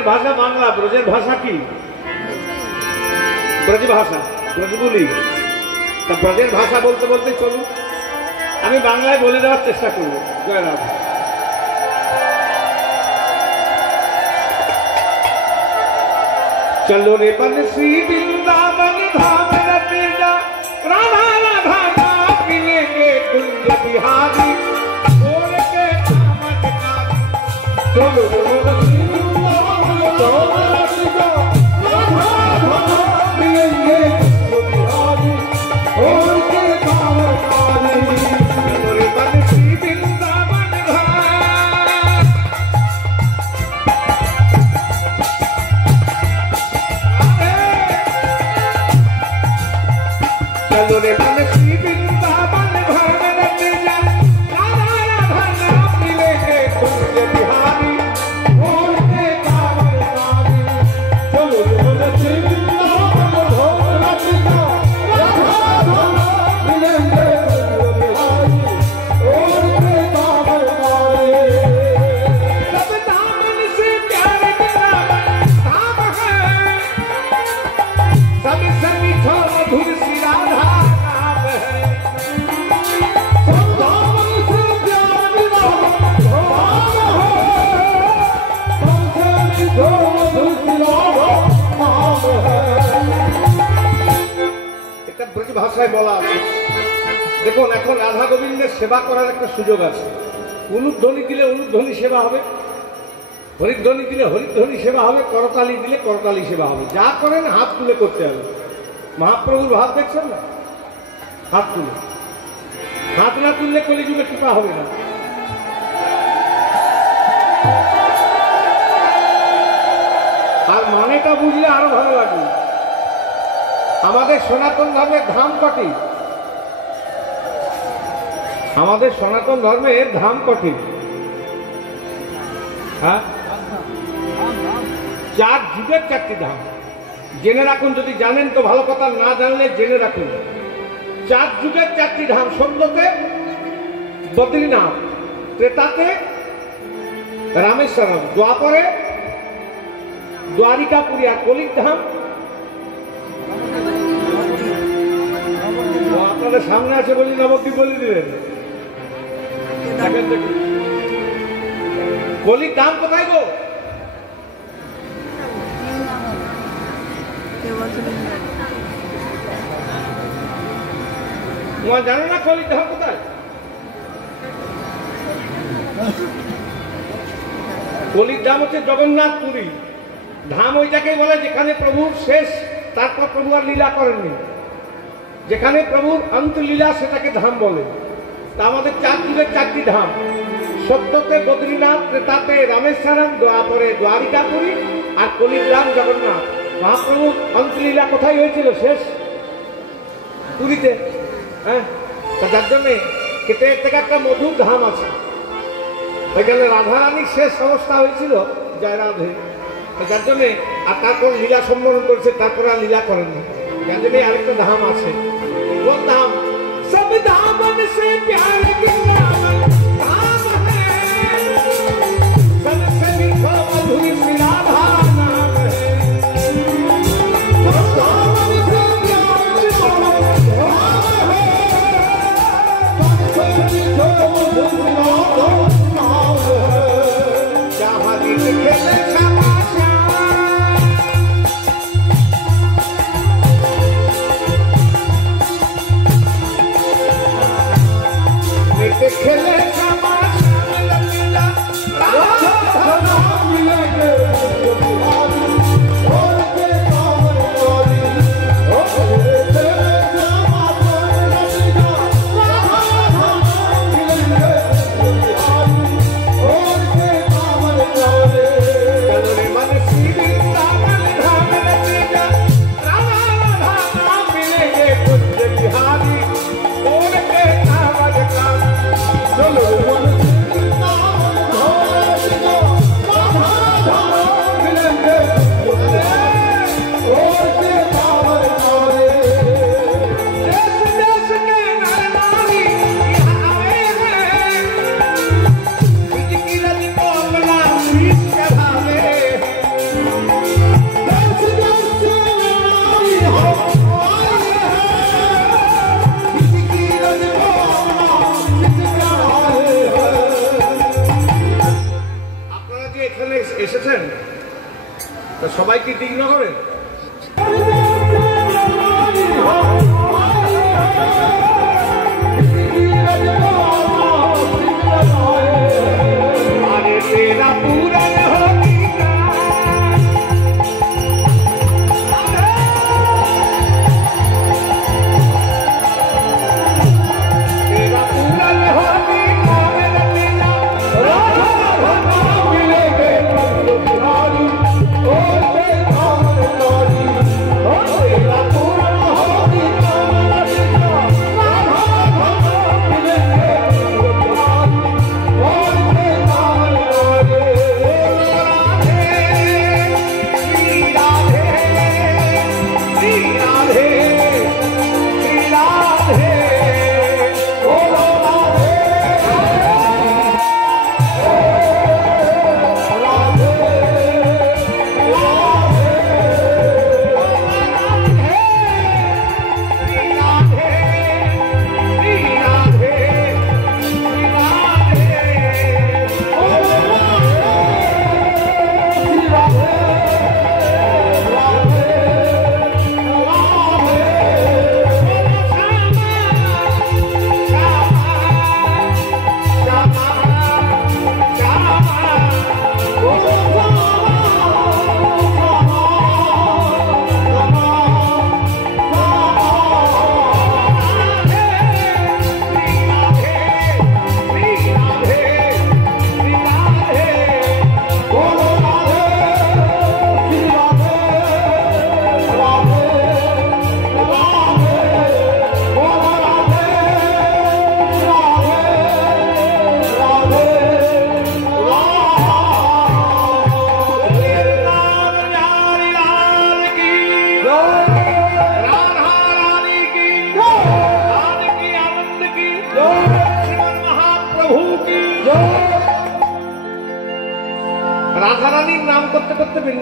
भाषा बांगला ब्रजेर भाषा की ब्रज भाषा ब्रजबुली ता ब्रजेर भाषा बोलते बोलते चलून আমি বাংলায় বলে দেওয়ার চেষ্টা করব। জয় রাধা। चलो रे बंसी वृंदावन धाम रते जा राधा राधा नाम मिलेंगे कुंज बिहारी बोल के कामत का। चलो रे बंसी वृंदावन धाम रते जा राधा राधा नाम मिलेंगे कुंज बिहारी बोल के कामत का। चलो रे बंसी वृंदावन धाम चलो रे बंसी वृंदावन धाम रते जा राधा राधा नाम मिलेंगे कुंज बिहारी बोल के कामत का। चलो रे बंसी वृंदावन धाम रते जा राधा राधा नाम मिलेंगे कुंज बिहारी बोल के कामत का। सब दामन से प्यार मिलावन धाम है सबसे मीठा मधुर सी राधा नाम है। सब दामन से प्यार मिलावन धाम है सबसे मीठा मधुर सी राधा नाम है। এটা ব্রজ ভাষায় বলা আছে। দেখুন এখন রাধা গোবিন্দের সেবা করার একটা সুযোগ আছে। অনুধ্বনি দিলে অনুধ্বনি সেবা হবে, হরিধ্বনি দিলে হরিধ্বনি সেবা হবে, করতালি দিলে করতালি সেবা হবে। যা করেন হাত তুলে করতে হবে। মহাপ্রভুর ভাব দেখছেন না, হাত তুলে, হাত না তুললে কলিযুগে কৃপা হবে না। আর মানেটা বুঝলে আরো ভালো লাগবে। আমাদের সনাতন ধর্মের ধাম কটি? আমাদের সনাতন ধর্মের ধাম কটি? হ্যাঁ, 4 যুগের 4টি ধাম। জেনে রাখুন, যদি জানেন তো ভালো কথা, না জানলে জেনে রাখুন। 4 যুগের 4টি ধাম। সত্যতে বদ্রীনাথ, ত্রেতাতে রামেশ্বরম, দ্বাপরে দ্বারিকাপুরী, আর কলির ধাম আপনাদের সামনে আছে বলি নবদ্বীপ বলে দিলেন। কলির ধাম কোথায় গো? তোমার জানো না কলির ধাম কোথায়? কলির ধাম হচ্ছে জগন্নাথপুরী ধাম। ওইটাকে বলে যেখানে প্রভুর শেষ, তারপর প্রভু আর লীলা করেননি। যেখানে প্রভুর অন্তলীলা সেটাকে ধাম বলে। তা আমাদের 4 যুগের 4টি ধাম। সত্যতে বদ্রীনাথ, ত্রেতাতে রামেশ্বরম, দ্বাপরে দ্বারিকাপুরী, আর কলির ধাম জগন্নাথ। মহাপ্রভুর অন্তলীলা কোথায় হয়েছিল? শেষ পুরীতে। হ্যাঁ, যার জন্যে কেটে থেকে একটা মধুর ধাম আছে। ওইখানে রাধারানীর শেষ অবস্থা হয়েছিল, জয় রাধে। যার জন্যে আর তারপর লীলা সম্বোধন করেছে, তারপর আর লীলা করেননি। যার জন্যে আরেকটা ধাম আছে। কোন ধাম? সব দামন সে প্যার মিলাवन धाम है सबसे मीठा मधुर सी राधा नाम है। सब दामन से प्यार मिलावन धाम है सबसे मीठा मधुर सी राधा नाम है। जहाँ गीत खेले তা সবাই কি দিকনগরে? আরে তেরা পুরান হোগি না, तेरा पुरान होगी ना मेरा तेरा राधा राधा मिलेंगे तुम्हारी ओ तेरा नारी ओ तेरा पुरान होगी ना मेरा तेरा राधा राधा मिलेंगे तुम्हारी ओ तेरा नारी राधे श्री राधे श्री राधे राधा रानी नाम करते करते